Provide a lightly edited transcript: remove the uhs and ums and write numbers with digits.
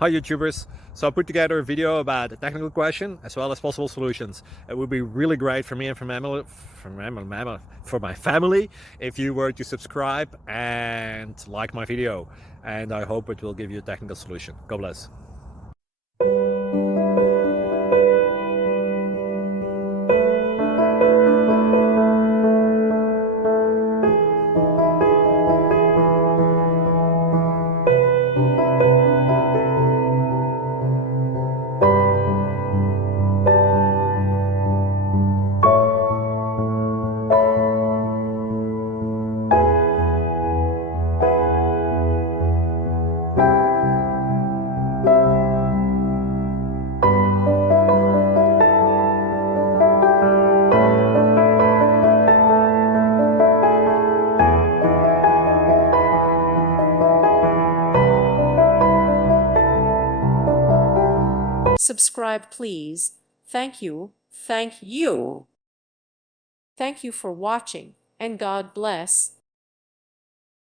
Hi YouTubers! So I put together a video about a technical question as well as possible solutions. It would be really great for me and for my family if you were to subscribe and like my video, and I hope it will give you a technical solution. God bless. Subscribe, please. Thank you. Thank you. Thank you for watching, and God bless.